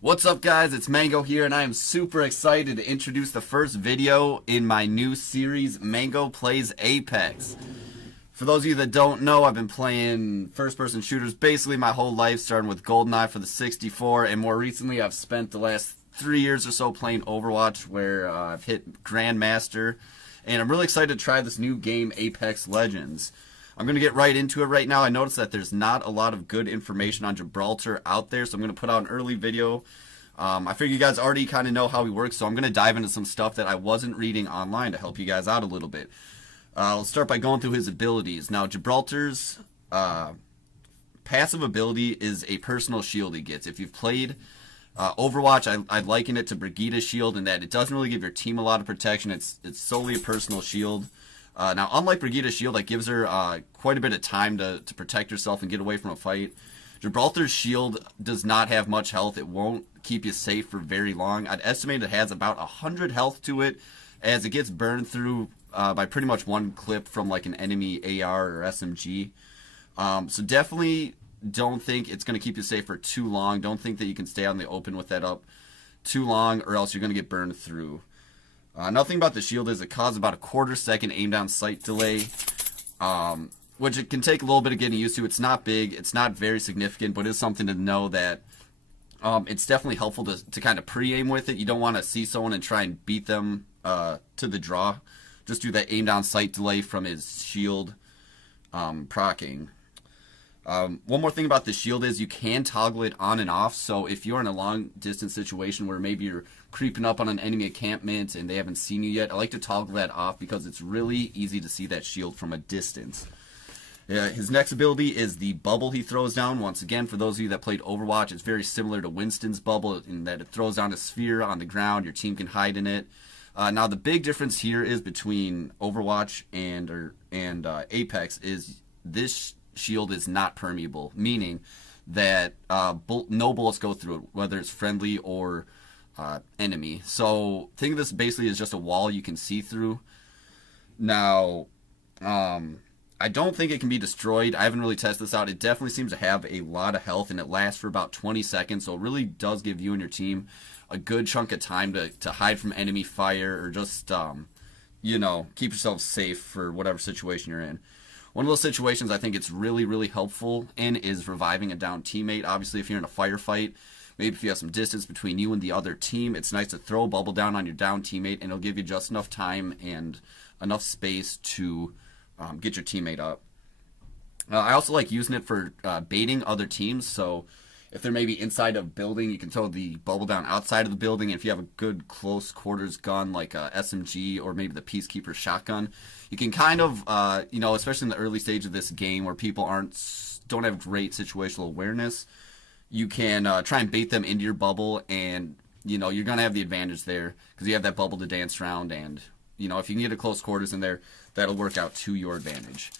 What's up, guys? It's Mango here, and I am super excited to introduce the first video in my new series, Mango Plays Apex. For those of you that don't know, I've been playing first-person shooters basically my whole life, starting with GoldenEye for the 64, and more recently I've spent the last 3 years or so playing Overwatch, where I've hit Grandmaster, and I'm really excited to try this new game, Apex Legends. I'm going to get right into it right now. I noticed that there's not a lot of good information on Gibraltar out there, so I'm going to put out an early video. I figure you guys already kind of know how he works, so I'm going to dive into some stuff that I wasn't reading online to help you guys out a little bit. Let's start by going through his abilities. Now, Gibraltar's passive ability is a personal shield he gets. If you've played Overwatch, I liken it to Brigida's shield in that it doesn't really give your team a lot of protection. It's solely a personal shield. Now, unlike Brigida's shield, that gives her quite a bit of time to protect herself and get away from a fight, Gibraltar's shield does not have much health. It won't keep you safe for very long. I'd estimate it has about 100 health to it, as it gets burned through by pretty much one clip from like an enemy AR or SMG. So definitely don't think it's going to keep you safe for too long. Don't think that you can stay out in the open with that up too long, or else you're going to get burned through. Another thing about the shield is it causes about a quarter-second aim-down sight delay, which it can take a little bit of getting used to. It's not big, it's not very significant, but it's something to know that it's definitely helpful to kind of pre-aim with it. You don't want to see someone and try and beat them to the draw. Just do that aim-down sight delay from his shield proccing. One more thing about the shield is you can toggle it on and off. So if you're in a long distance situation where maybe you're creeping up on an enemy encampment and they haven't seen you yet, I like to toggle that off because it's really easy to see that shield from a distance. His next ability is the bubble he throws down. Once again, for those of you that played Overwatch, it's very similar to Winston's bubble in that it throws down a sphere on the ground. Your team can hide in it. Now the big difference here is between Overwatch and Apex is this shield is not permeable, meaning that no bullets go through it, whether it's friendly or enemy. So think of this basically as just a wall you can see through. Now, I don't think it can be destroyed. I haven't really tested this out. It definitely seems to have a lot of health, and it lasts for about 20 seconds, so it really does give you and your team a good chunk of time to hide from enemy fire, or just, keep yourself safe for whatever situation you're in. One of those situations I think it's really, really helpful in is reviving a downed teammate. Obviously, if you're in a firefight, maybe if you have some distance between you and the other team, it's nice to throw a bubble down on your downed teammate, and it'll give you just enough time and enough space to get your teammate up. I also like using it for baiting other teams. So if they're maybe inside a building, you can throw the bubble down outside of the building. If you have a good close quarters gun like a SMG or maybe the Peacekeeper shotgun, you can kind of, especially in the early stage of this game where people don't have great situational awareness, you can try and bait them into your bubble, and you're going to have the advantage there because you have that bubble to dance around, and if you can get a close quarters in there, that'll work out to your advantage.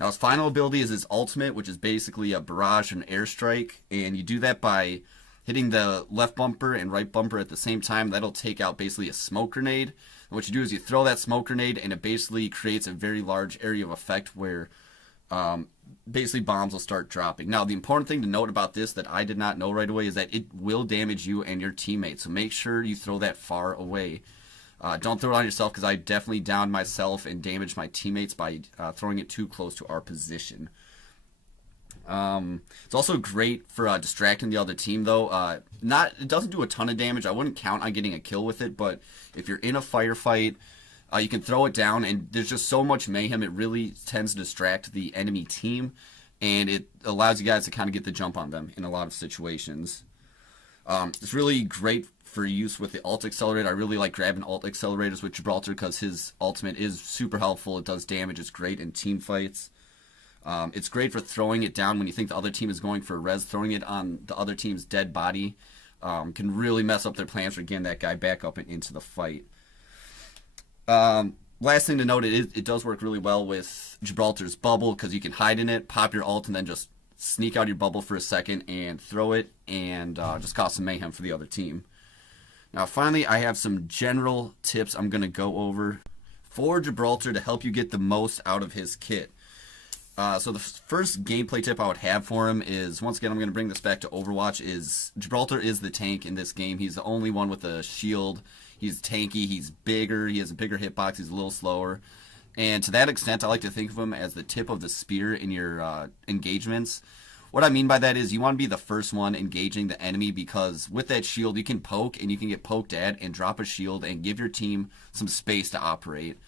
Now, his final ability is his ultimate, which is basically a barrage and airstrike, and you do that by hitting the left bumper and right bumper at the same time. That'll take out basically a smoke grenade. And what you do is you throw that smoke grenade, and it basically creates a very large area of effect where basically bombs will start dropping. Now, the important thing to note about this that I did not know right away is that it will damage you and your teammates, so make sure you throw that far away. Don't throw it on yourself, because I definitely downed myself and damaged my teammates by throwing it too close to our position. It's also great for distracting the other team, though. It doesn't do a ton of damage. I wouldn't count on getting a kill with it, but if you're in a firefight, you can throw it down, and there's just so much mayhem. It really tends to distract the enemy team, and it allows you guys to kind of get the jump on them in a lot of situations. It's really great for use with the alt accelerator. I really like grabbing alt accelerators with Gibraltar because his ultimate is super helpful. It does damage. It's great in team fights. It's great for throwing it down when you think the other team is going for a res. Throwing it on the other team's dead body can really mess up their plans for getting that guy back up and into the fight. Last thing to note, it does work really well with Gibraltar's bubble because you can hide in it, pop your ult, and then just sneak out your bubble for a second and throw it, and just cause some mayhem for the other team. Now, finally, I have some general tips I'm going to go over for Gibraltar to help you get the most out of his kit. So the first gameplay tip I would have for him is, once again, I'm going to bring this back to Overwatch, is Gibraltar is the tank in this game. He's the only one with a shield. He's tanky, he's bigger, he has a bigger hitbox, he's a little slower. And to that extent, I like to think of him as the tip of the spear in your engagements. What I mean by that is you want to be the first one engaging the enemy, because with that shield you can poke and you can get poked at and drop a shield and give your team some space to operate.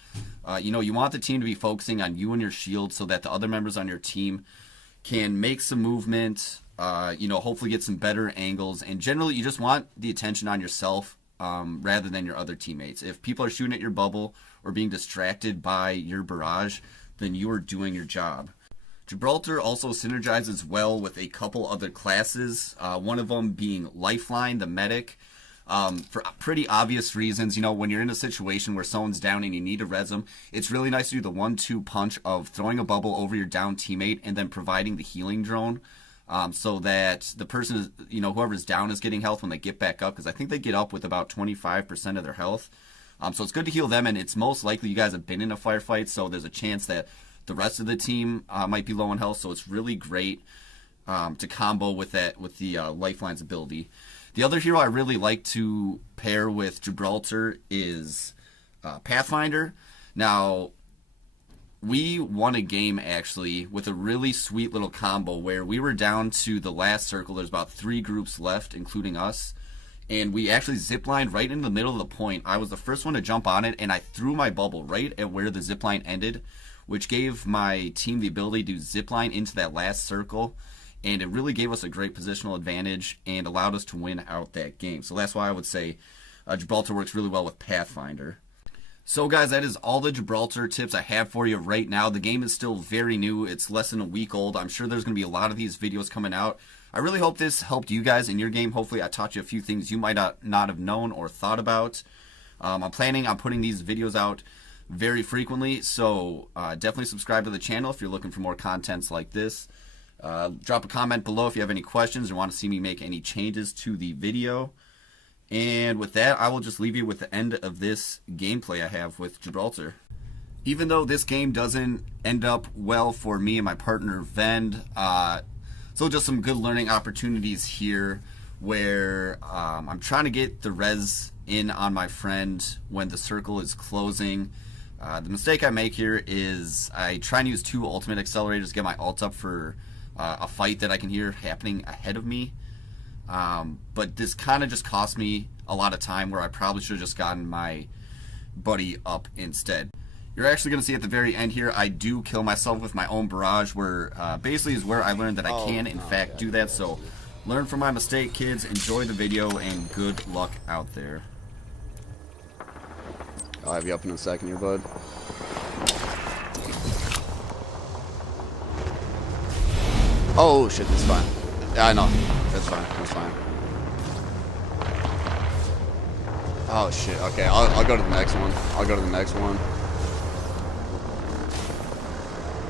You want the team to be focusing on you and your shield so that the other members on your team can make some movement, hopefully get some better angles, and generally you just want the attention on yourself rather than your other teammates. If people are shooting at your bubble or being distracted by your barrage, then you are doing your job. Gibraltar also synergizes well with a couple other classes, one of them being Lifeline, the medic. For pretty obvious reasons, when you're in a situation where someone's down and you need to res them, it's really nice to do the 1-2 punch of throwing a bubble over your down teammate and then providing the healing drone, so that the person is, whoever's down is getting health when they get back up, because I think they get up with about 25% of their health. So it's good to heal them, and it's most likely you guys have been in a firefight, so there's a chance that the rest of the team might be low on health, so it's really great to combo with the Lifeline's ability. The other hero I really like to pair with Gibraltar is Pathfinder. Now, we won a game, actually, with a really sweet little combo where we were down to the last circle. There's about 3 groups left, including us. And we actually ziplined right in the middle of the point. I was the first one to jump on it, and I threw my bubble right at where the zipline ended, which gave my team the ability to zipline into that last circle. And it really gave us a great positional advantage and allowed us to win out that game. So that's why I would say Gibraltar works really well with Pathfinder. So guys, that is all the Gibraltar tips I have for you right now. The game is still very new. It's less than a week old. I'm sure there's going to be a lot of these videos coming out. I really hope this helped you guys in your game. Hopefully I taught you a few things you might not have known or thought about. I'm planning on putting these videos out very frequently, so definitely subscribe to the channel if you're looking for more contents like this. Drop a comment below if you have any questions or want to see me make any changes to the video. And with that, I will just leave you with the end of this gameplay I have with Gibraltar. Even though this game doesn't end up well for me and my partner Vend, so just some good learning opportunities here where I'm trying to get the res in on my friend when the circle is closing. The mistake I make here is I try and use 2 ultimate accelerators to get my ult up for a fight that I can hear happening ahead of me. But this kind of just cost me a lot of time where I probably should have just gotten my buddy up instead. You're actually going to see at the very end here, I do kill myself with my own barrage, where basically is where I learned that I can in fact do that. So learn from my mistake, kids. Enjoy the video and good luck out there. I'll have you up in a second here, bud. Oh shit, that's fine. Yeah, I know. That's fine. That's fine. Oh shit. Okay, I'll go to the next one. I'll go to the next one.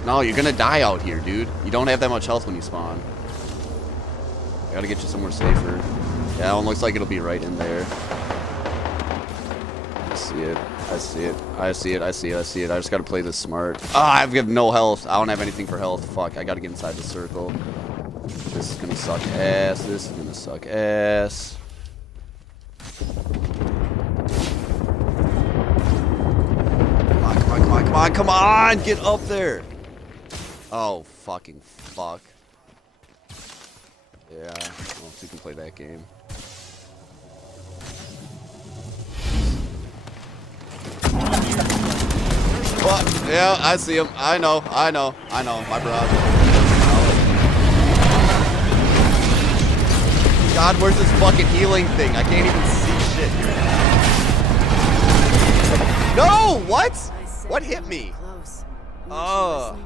No, you're gonna die out here, dude. You don't have that much health when you spawn. I gotta get you somewhere safer. Yeah, it looks like it'll be right in there. I see it. I see it. I see it. I see it. I see it. I just gotta play this smart. Ah, I've got no health. I don't have anything for health. Fuck, I gotta get inside the circle. This is gonna suck ass. This is gonna suck ass. Come on, come on, come on, come on, come on! Get up there! Oh, fucking fuck. Yeah, well, so you can play that game. What? Yeah, I see him. I know, my barrage. God, where's this fucking healing thing? I can't even see shit. No! What? What hit me? Oh.